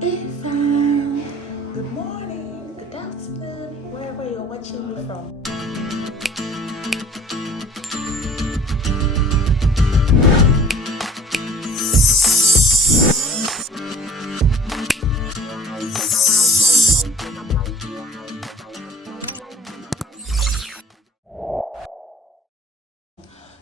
Ifan, good morning, good afternoon, wherever you're watching me from.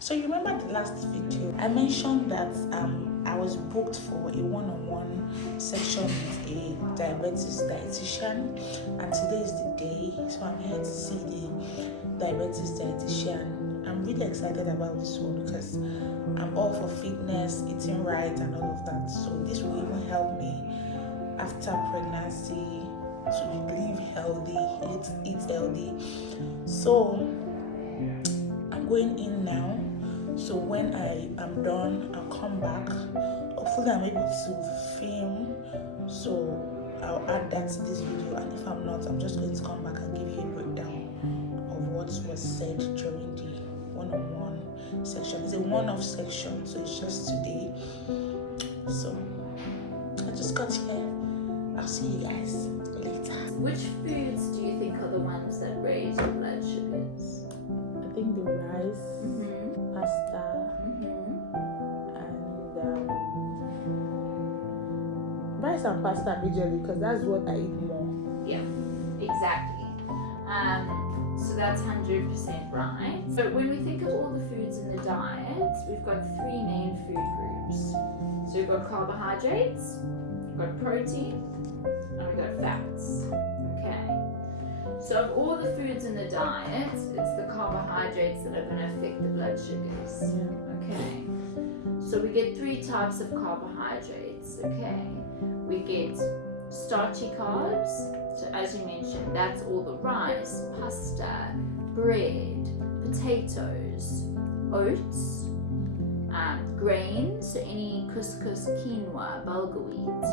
So you remember the last video, I mentioned that I was booked for a one-on-one section with a diabetes dietitian, and today is the day, so I'm here to see the diabetes dietitian. I'm really excited about this one because I'm all for fitness, eating right, and all of that. So this will even help me after pregnancy to live healthy, eat healthy. So I'm going in now. So when I am done, I'll come back. Hopefully I'm able to film, so I'll add that to this video, and if I'm not, I'm just going to come back and give you a breakdown of what was said during the one-on-one section. It's a one-off section, so it's just today. So I just got here. I'll see you guys later. Which foods do you think are the ones that raise your blood sugars? I think the rice, pasta, and rice and pasta majorly, because that's what I eat more. Yeah, exactly. So that's 100% right. So when we think of all the foods in the diet, we've got three main food groups. So we've got carbohydrates, we've got protein, and we've got fats. Okay. So of all the foods in the diet, it's the carbohydrates that are going to affect the blood sugars. Okay. So we get three types of carbohydrates. Okay. We get starchy carbs. So as you mentioned, that's all the rice, pasta, bread, potatoes, oats, grains, so any couscous, quinoa, bulgur wheat,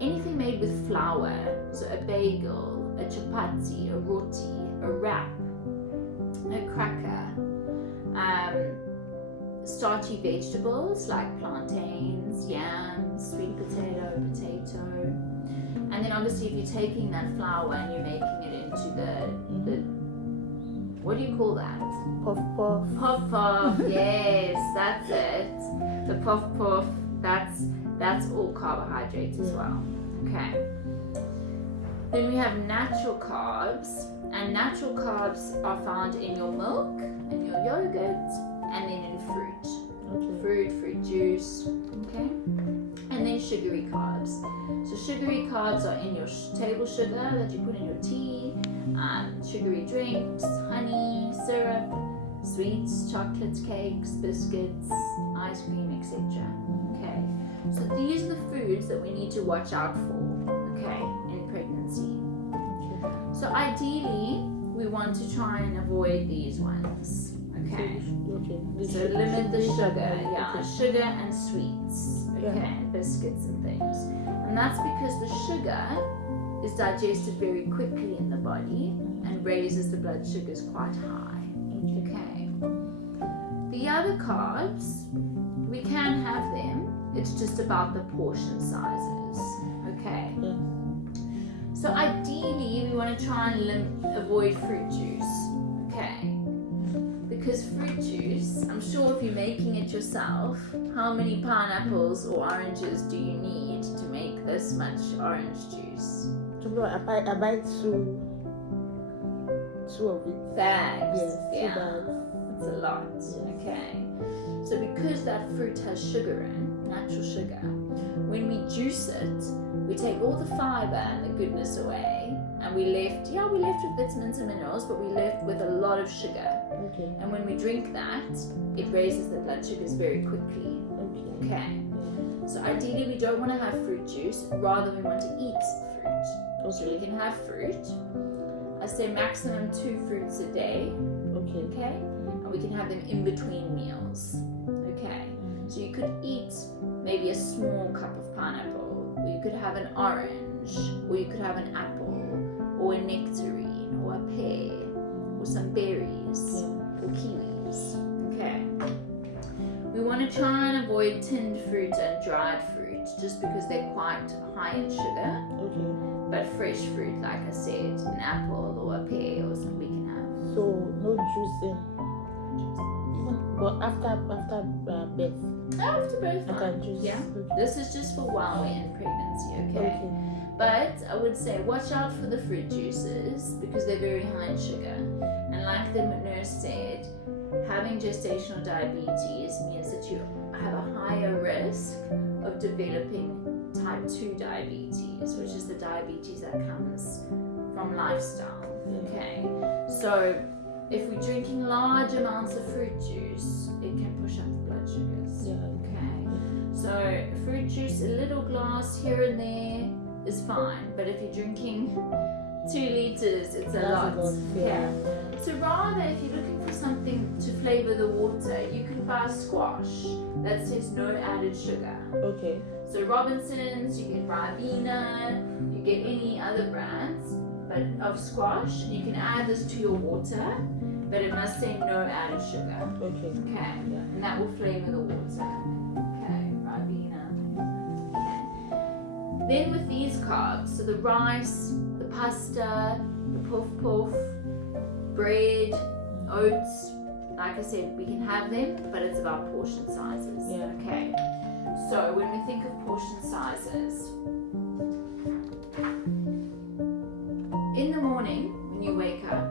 anything made with flour, so a bagel, a chapati, a roti, a wrap, a cracker, starchy vegetables like plantains, yams, sweet potato, and then obviously if you're taking that flour and you're making it into the what do you call that? Puff puff. Puff puff, yes, that's it. The puff puff, that's all carbohydrates as well. Okay. Then we have natural carbs, and natural carbs are found in your milk, in your yogurt, and then in fruit. Fruit juice, okay? And then sugary carbs. So sugary carbs are in your table sugar that you put in your tea, sugary drinks, honey, syrup, sweets, chocolate cakes, biscuits, ice cream, etc. Okay, so these are the foods that we need to watch out for, okay, in pregnancy. So ideally, we want to try and avoid these ones, okay? So limit the sugar, sugar and sweets, okay, biscuits and things. And that's because the sugar is digested very quickly in the body and raises the blood sugars quite high, okay? The other carbs, we can have them, it's just about the portion sizes, okay? So ideally, we want to try and avoid fruit juice, okay? Because fruit juice, I'm sure if you're making it yourself, how many pineapples or oranges do you need to make this much orange juice? I buy two of it. Bags. Yes, Yeah. 2 bags. It's a lot. Okay. So because that fruit has sugar in, natural sugar, when we juice it, we take all the fiber and the goodness away, and we left with vitamins and minerals, but we left with a lot of sugar. Okay. And when we drink that, it raises the blood sugars very quickly. Okay. So ideally we don't want to have fruit juice, rather we want to eat fruit. So we can have fruit. I say maximum 2 fruits a day. Okay. And we can have them in between meals. Okay. So you could eat maybe a small cup of pineapple, or you could have an orange, or you could have an apple, or a nectarine, or a pear, or some berries, or kiwis. Okay. We want to try and avoid tinned fruit and dried fruit. fruit just because they're quite high in sugar. Okay. But fresh fruit, like I said, an apple or a pear or something we can have. So no juicing. But after birth, After birth, I can juice. Yeah. Okay. This is just for while we're in pregnancy, okay? Okay. But I would say watch out for the fruit juices because they're very high in sugar. And like the nurse said, having gestational diabetes means that you have a higher risk of developing type 2 diabetes, which is the diabetes that comes from lifestyle. Okay, so if we're drinking large amounts of fruit juice, it can push up the blood sugars. Yeah. Okay, so fruit juice, a little glass here and there is fine, but if you're drinking 2 liters, it's a lot. Yeah. So rather, if you're looking for something to flavor the water, you can buy squash that says no added sugar. Okay. So Robinson's, you get Ribena, you get any other brands, but of squash, you can add this to your water, but it must say no added sugar. Okay. Okay, Yeah. and that will flavor the water. Okay, Ribena. Okay. Then with these carbs, so the rice, the pasta, the puff, bread, oats, like I said, we can have them, but it's about portion sizes. Yeah. Okay. So when we think of portion sizes, in the morning when you wake up,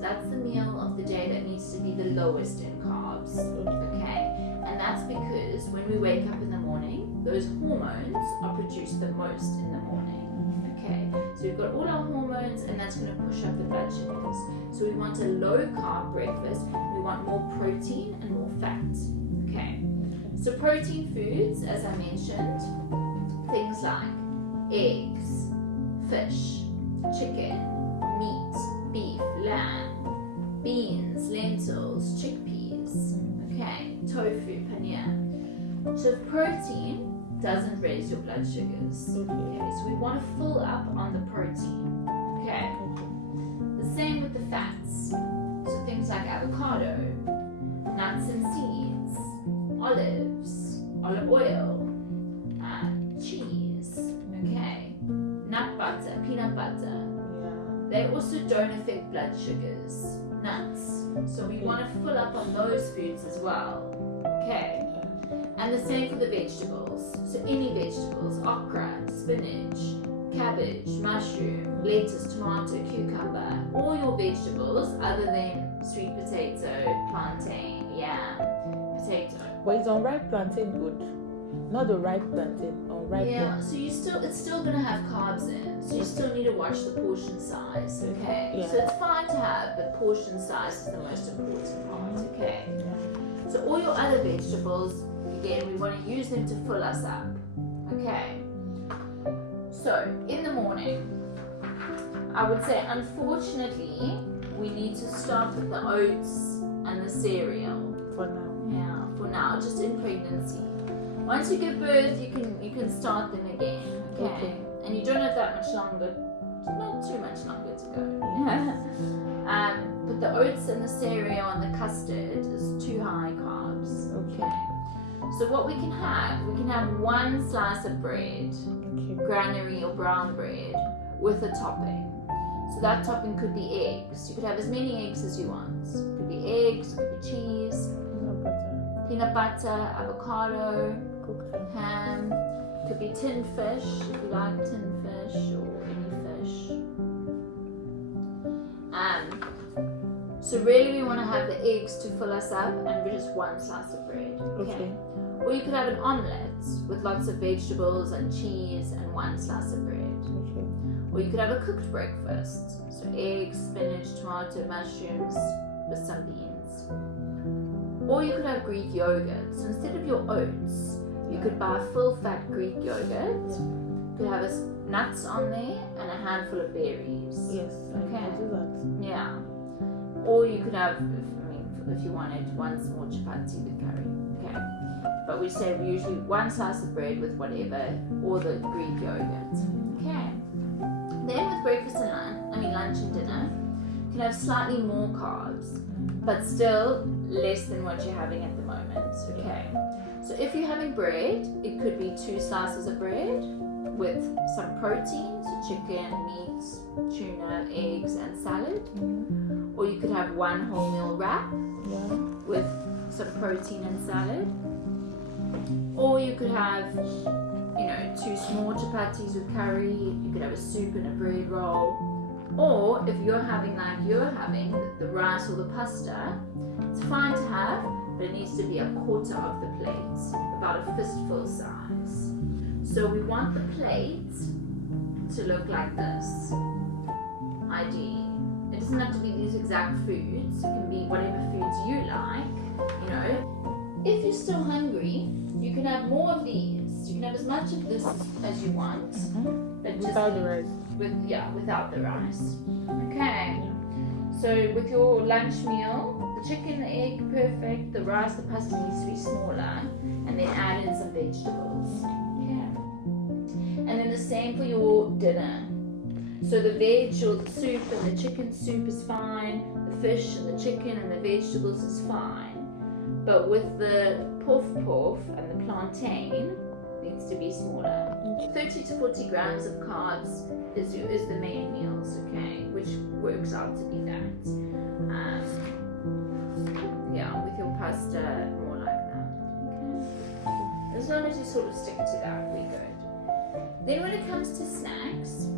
that's the meal of the day that needs to be the lowest in carbs. Okay, and that's because when we wake up in the morning, those hormones are produced the most in the morning. Okay, so we've got all our hormones, and that's going to push up the blood sugars. So we want a low carb breakfast. We want more protein and more fat. Okay. So protein foods, as I mentioned, things like eggs, fish, chicken, meat, beef, lamb, beans, lentils, chickpeas, okay, tofu, paneer. So protein doesn't raise your blood sugars. Okay, so we want to fill up on the protein. Okay. The same with the fats. So things like avocado, nuts and seeds, olives, olive oil, cheese, okay, nut butter, peanut butter. They also don't affect blood sugars, nuts. So we want to fill up on those foods as well, okay. And the same for the vegetables. So any vegetables, okra, spinach, cabbage, mushroom, lettuce, tomato, cucumber, all your vegetables other than sweet potato, plantain, yam, potato. But is unripe plantain good? Not the ripe plantain, unripe. Yeah, so it's still gonna have carbs in, so you still need to watch the portion size, okay? Yeah. So it's fine to have, but portion size is the most important part, okay? So all your other vegetables, again, we want to use them to fill us up, okay? So in the morning, I would say, unfortunately, we need to start with the oats and the cereal. For now. Yeah, for now, just in pregnancy. Once you give birth, you can start them again, okay? And you don't have that much longer, not too much longer to go. But the oats and the cereal and the custard is too high carbs, okay? So what we can have 1 slice of bread, granary or brown bread, with a topping. So that topping could be eggs. You could have as many eggs as you want. It could be eggs, it could be cheese, peanut butter, avocado, ham, could be tinned fish if you like tinned fish or any fish. So really we want to have the eggs to fill us up and just 1 slice of bread. Okay. Or you could have an omelette with lots of vegetables and cheese and 1 slice of bread. Okay. Or you could have a cooked breakfast. So eggs, spinach, tomato, mushrooms with some beans. Or you could have Greek yogurt. So instead of your oats, you could buy full-fat Greek yogurt. You could have nuts on there and a handful of berries. Yes, Okay. I do that. Yeah. Or you could have, if you wanted, 1 small chapati with curry. Okay. But we say usually 1 slice of bread with whatever, or the Greek yogurt. Okay. Then with breakfast and lunch and dinner, you can have slightly more carbs, but still less than what you're having at the moment. Okay. So if you're having bread, it could be 2 slices of bread with some protein, so chicken, meat, tuna, eggs, and salad. Or you could have 1 wholemeal wrap with some protein and salad. Or you could have, 2 small chapatis with curry. You could have a soup and a bread roll. Or if you're having like you're having, the rice or the pasta, it's fine to have, but it needs to be 1/4 of the plate, about a fistful size. So we want the plate to look like this, ideally. It doesn't have to be these exact foods, it can be whatever foods you like, If you're still hungry, you can have more of these. You can have as much of this as you want, but just Without the rice. Without the rice. Okay. So with your lunch meal, the chicken, the egg, perfect. The rice, the pasta needs to be smaller, and then add in some vegetables. Okay. And then the same for your dinner. So the veg or the soup and the chicken soup is fine. The fish and the chicken and the vegetables is fine. But with the puff and the plantain, needs to be smaller. 30 to 40 grams of carbs is the main meals, okay, which works out to be that. With your pasta, more like that. Okay. As long as you sort of stick to that, we're good. Then when it comes to snacks,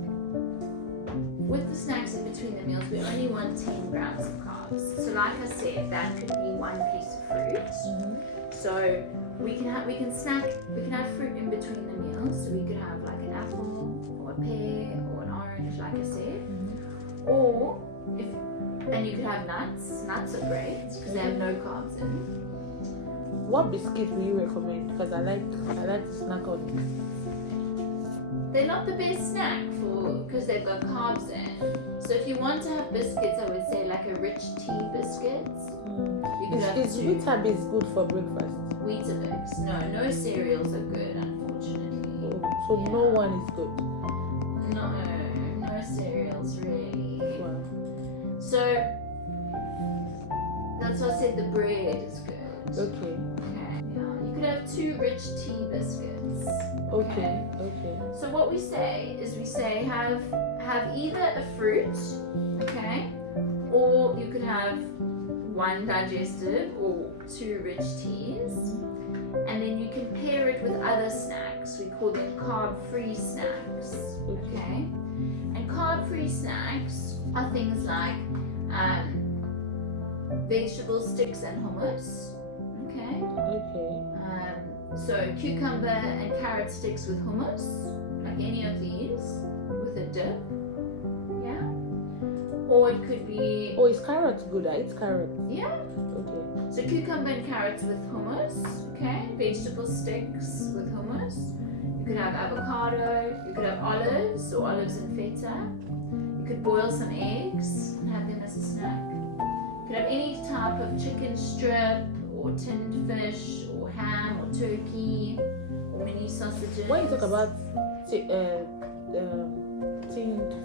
with the snacks in between the meals, we only want 10 grams of carbs. So like I said, that could be 1 piece of fruit. So we can have fruit in between the meals. So we could have like an apple or a pear or an orange, like I said. And you could have nuts. Nuts are great because they have no carbs in. What biscuit will you recommend? Because I like to snack on it. They're not the best snack because they've got carbs in. So if you want to have biscuits, I would say like a rich tea biscuit. You could have Is Weetabix good for breakfast? Weetabix. No cereals are good, unfortunately. So no one is good. No cereals really. Wow. So that's why I said the bread is good. Okay. You could have 2 rich tea biscuits. Okay. So what we say is have either a fruit, okay, or you could have 1 digestive or 2 rich teas, and then you can pair it with other snacks. We call them carb-free snacks, okay? And carb-free snacks are things like vegetable sticks and hummus, okay? So cucumber and carrot sticks with hummus, like any of these, with a dip, Or it could be... Oh, is carrot good? I eat carrot. Yeah. Okay. So cucumber and carrots with hummus, okay? Vegetable sticks with hummus. You could have avocado, you could have olives or olives and feta. You could boil some eggs and have them as a snack. You could have any type of chicken strip or tinned fish or ham or turkey or mini sausages. When you talk about tinned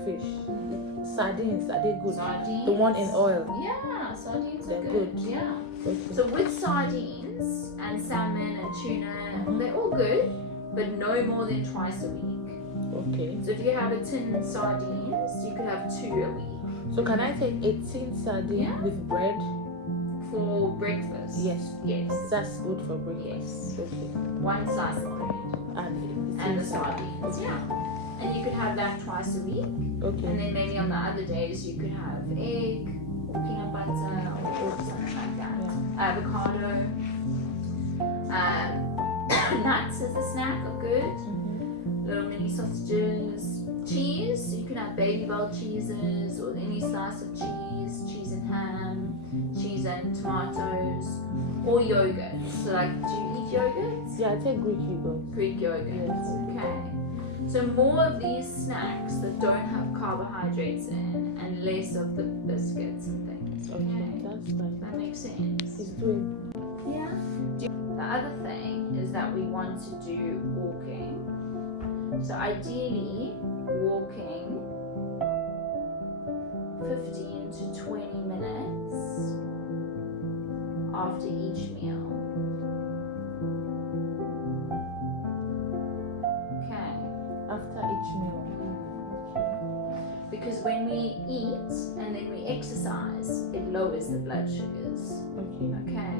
fish, sardines, are they good? Sardines. The one in oil. Yeah, sardines They're are good. good. Yeah. Okay. So with sardines and salmon and tuna, they're all good, but no more than twice a week. Okay. So if you have a tin sardines, you could have 2 a week. So can I take a tin sardine with bread? For breakfast? Yes. Yes. That's good for breakfast. Yes. Okay. 1 slice of bread. And the sardines. Yeah. And you could have that twice a week. Okay. And then maybe on the other days you could have egg or peanut butter or something like that. Yeah. Avocado. Nuts as a snack are good. Little mini sausages. Cheese. So you can have baby bell cheeses or any slice of cheese. Cheese and ham. Cheese and tomatoes. Or yogurt. So like, do you eat yogurt? Yeah, I take Greek yogurt. Greek yogurt. Yes. Okay. So more of these snacks that don't have carbohydrates in and less of the biscuits and things. Okay, that's fine. That makes sense. It's doing. Yeah. The other thing is that we want to do walking. So ideally, walking 15 to 20 minutes after each meal. after each meal. Because when we eat and then we exercise, it lowers the blood sugars. Okay.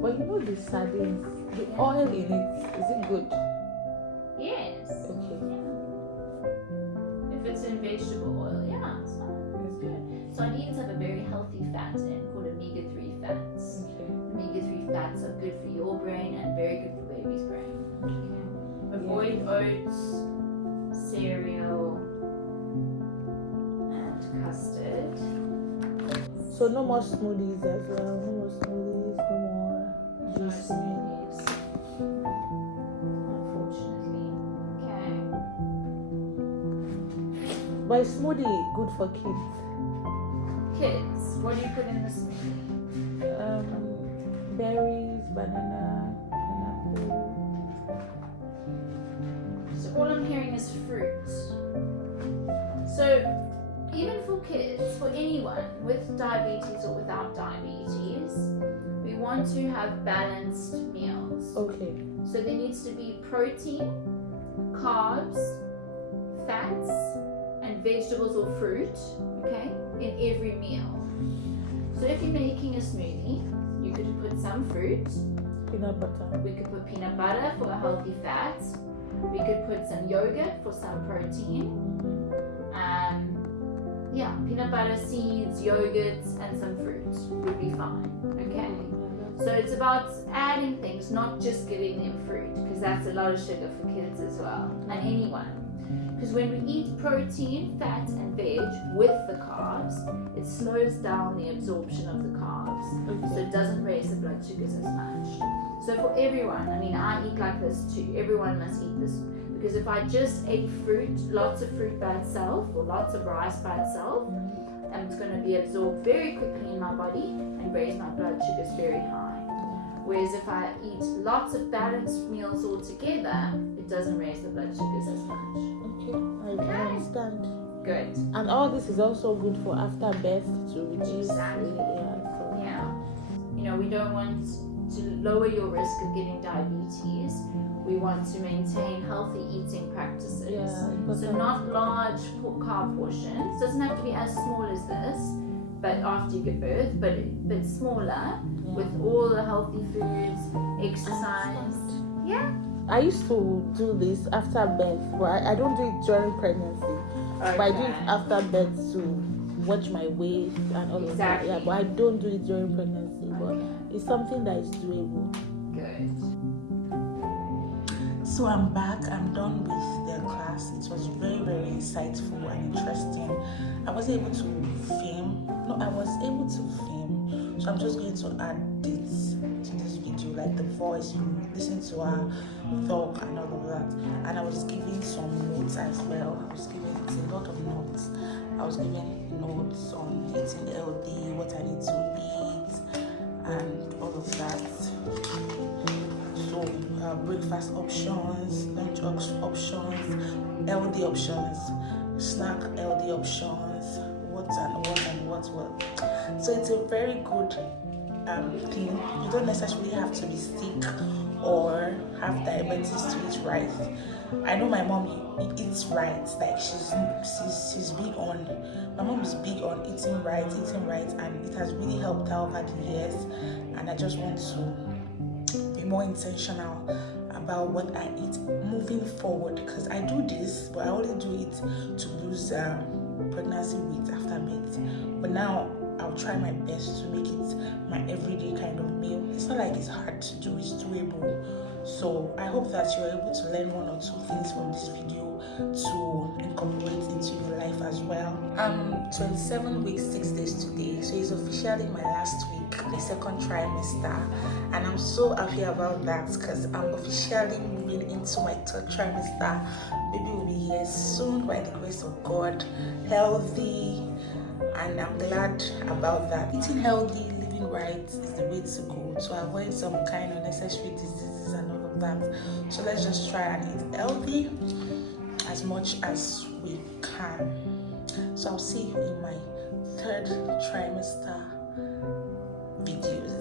But you know the sardines, the oil in it, is it good? Yes. Okay. If it's in vegetable oil, yeah, it's fine. It's good. Sardines have a very healthy fat in called omega-3 fats. Okay. Omega-3 fats are good for your brain and very good for baby's brain. Avoid oats, cereal, and custard. So no more smoothies as well. No more smoothies. No more No juices. smoothies. Unfortunately. Okay. But is smoothie good for kids? Kids, what do you put in the smoothie? Berries, banana, pineapple. So all I'm hearing is fruit. So even for kids, for anyone with diabetes or without diabetes, we want to have balanced meals. Okay. So there needs to be protein, carbs, fats, and vegetables or fruit, okay, in every meal. So if you're making a smoothie, you could put some fruit. Peanut butter. We could put peanut butter for a healthy fat. We could put some yogurt for some protein. Peanut butter, seeds, yogurts, and some fruit would be fine. Okay. So it's about adding things, not just giving them fruit, because that's a lot of sugar for kids as well, and anyone. Because when we eat protein, fat, and veg with the carbs, it slows down the absorption of the carbs, so it doesn't raise the blood sugars as much. So for everyone, I mean, I eat like this too. Everyone must eat this. Because if I just ate fruit, lots of fruit by itself, or lots of rice by itself, it's going to be absorbed very quickly in my body and raise my blood sugars very high. Whereas if I eat lots of balanced meals all together, it doesn't raise the blood sugars as much. Okay, I understand. Good. And all this is also good for after birth to reduce. Exactly. Yeah. You know, we don't want to lower your risk of getting diabetes. We want to maintain healthy eating practices. So not large carb portions. Doesn't have to be as small as this, but after you give birth, but smaller with all the healthy foods, exercise. Yeah. I used to do this after birth, but I don't do it during pregnancy. Okay. But I do it after birth to watch my weight and all of that. Yeah, but I don't do it during pregnancy. But it's something that is doable. Good. So I'm back. I'm done with the class. It was very, very insightful and interesting. I was able to film. So I'm just going to add this to this video, like the voice, you listen to her talk and all of that. And I was giving some notes as well. I was giving a lot of notes. I was giving notes on eating healthy, what I need to eat, and all of that. So breakfast options, lunch options, healthy options, snack healthy options, what. So it's a very good thing. You don't necessarily have to be sick or have diabetes to eat right. I know my mom eats right. Like she's big on. My mom is big on eating right, and it has really helped her over the years. And I just want to be more intentional about what I eat moving forward, because I do this, but I only do it to lose pregnancy weight after birth. But now I'll try my best to make it my everyday kind of meal. It's not like it's hard to do, it's doable. So I hope that you're able to learn one or two things from this video to incorporate into your life as well. I'm 27 weeks, 6 days today, so it's officially my last week, the second trimester, and I'm so happy about that because I'm officially moving into my third trimester. Baby will be here soon by the grace of God, healthy, and I'm glad about that. Eating healthy, living right is the way to go to avoid some kind of unnecessary diseases and all of that. So let's just try and eat healthy as much as we can. So I'll see you in my third trimester videos.